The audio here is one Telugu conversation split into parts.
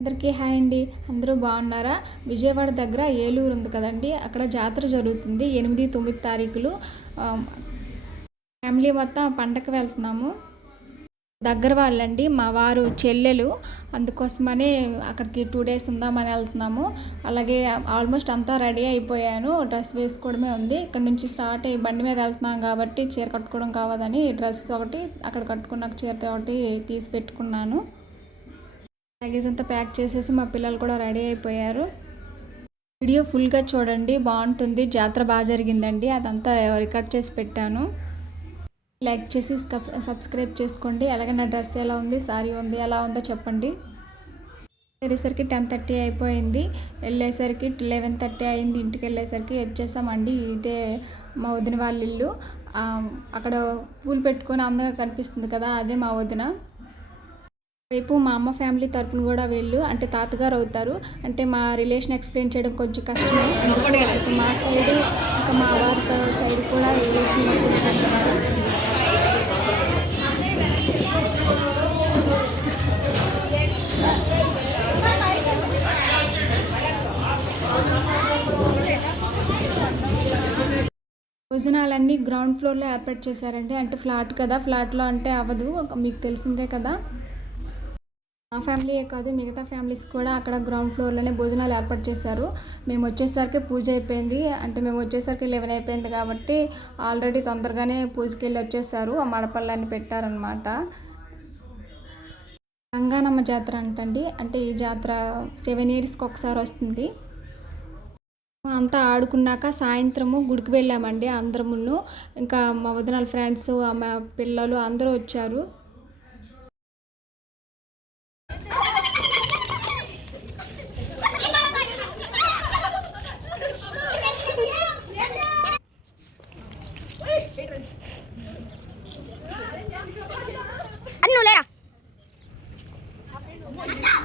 అందరికీ హాయ్ అండి. అందరూ బాగున్నారా? విజయవాడ దగ్గర ఏలూరు ఉంది కదండి. అక్కడ జాతర జరుగుతుంది ఎనిమిది తొమ్మిది తారీఖులు. ఫ్యామిలీ మొత్తం పండగ వెళ్తున్నాము. దగ్గర వాళ్ళండి మా వారు చెల్లెలు. అందుకోసమనే అక్కడికి టూ డేస్ ఉందామని వెళ్తున్నాము. అలాగే ఆల్మోస్ట్ అంతా రెడీ అయిపోయాను. డ్రెస్ వేసుకోవడమే ఉంది. ఇక్కడ నుంచి స్టార్ట్ అయ్యి బండి మీద వెళ్తున్నాం కాబట్టి చీర కట్టుకోవడం కావదని డ్రెస్ ఒకటి అక్కడ కట్టుకున్న చీరతో ఒకటి తీసి పెట్టుకున్నాను. లగేజ్ అంతా ప్యాక్ చేసేసి మా పిల్లలు కూడా రెడీ అయిపోయారు. వీడియో ఫుల్గా చూడండి బాగుంటుంది. జాతర బాగా జరిగిందండి. అదంతా రికార్డ్ చేసి పెట్టాను. లైక్ చేసి సబ్స్క్రైబ్ చేసుకోండి. అలాగే నా డ్రెస్ ఎలా ఉంది సారీ ఉంది ఎలా ఉందో చెప్పండి. వెళ్ళేసరికి టెన్ థర్టీ అయిపోయింది. వెళ్ళేసరికి లెవెన్ థర్టీ అయింది. ఇంటికి వెళ్ళేసరికి వచ్చేసామండి. ఇదే మా వదిన వాళ్ళ ఇల్లు. అక్కడ పూలు పెట్టుకొని అందంగా కనిపిస్తుంది కదా అదే మా వదిన. రేపు మా అమ్మ ఫ్యామిలీ తరపున కూడా వెళ్ళు. అంటే తాతగారు అవుతారు. అంటే మా రిలేషన్ ఎక్స్ప్లెయిన్ చేయడం కొంచెం కష్టమే. మా సైడ్ ఇంకా మా వారి సైడ్ కూడా రిలేషన్ భోజనాలన్నీ గ్రౌండ్ ఫ్లోర్లో ఏర్పాటు చేశారండి. అంటే ఫ్లాట్ కదా. ఫ్లాట్లో అంటే అవ్వదు. మీకు తెలిసిందే కదా. మా ఫ్యామిలీయే కాదు మిగతా ఫ్యామిలీస్ కూడా అక్కడ గ్రౌండ్ ఫ్లోర్లోనే భోజనాలు ఏర్పాటు చేశారు. మేము వచ్చేసరికి పూజ అయిపోయింది. అంటే మేము వచ్చేసరికి లెవెన్ అయిపోయింది కాబట్టి ఆల్రెడీ తొందరగానే పూజకి వెళ్ళి వచ్చేసారు. ఆ మడపళ్ళని పెట్టారనమాట గంగానమ్మ జాతర అంటండి. అంటే ఈ జాతర సెవెన్ ఇయర్స్కి ఒకసారి వస్తుంది. అంతా ఆడుకున్నాక సాయంత్రము గుడికి వెళ్ళామండి అందరమును. ఇంకా మా వదినాల ఫ్రెండ్స్ మా పిల్లలు అందరూ వచ్చారు.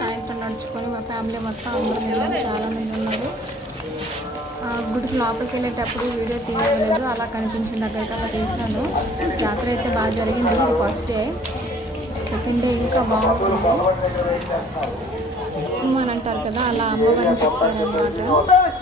సాయంత్రం నడుచుకొని మా ఫ్యామిలీ మొత్తం అందరం వెళ్ళాము చాలా మంది ఉన్నారు. ఆ గుడికి లోపలికి వెళ్ళేటప్పుడు వీడియో తీయలేదు అలా కనిపించిన దగ్గరికి అలా తీసాను జాతర అయితే బాగా జరిగింది. ఇది ఫస్ట్ డే సెకండ్ డే ఇంకా బాగుంటుంది అని అంటారు కదా? అలా అమ్మవారిని చెప్తారనమాట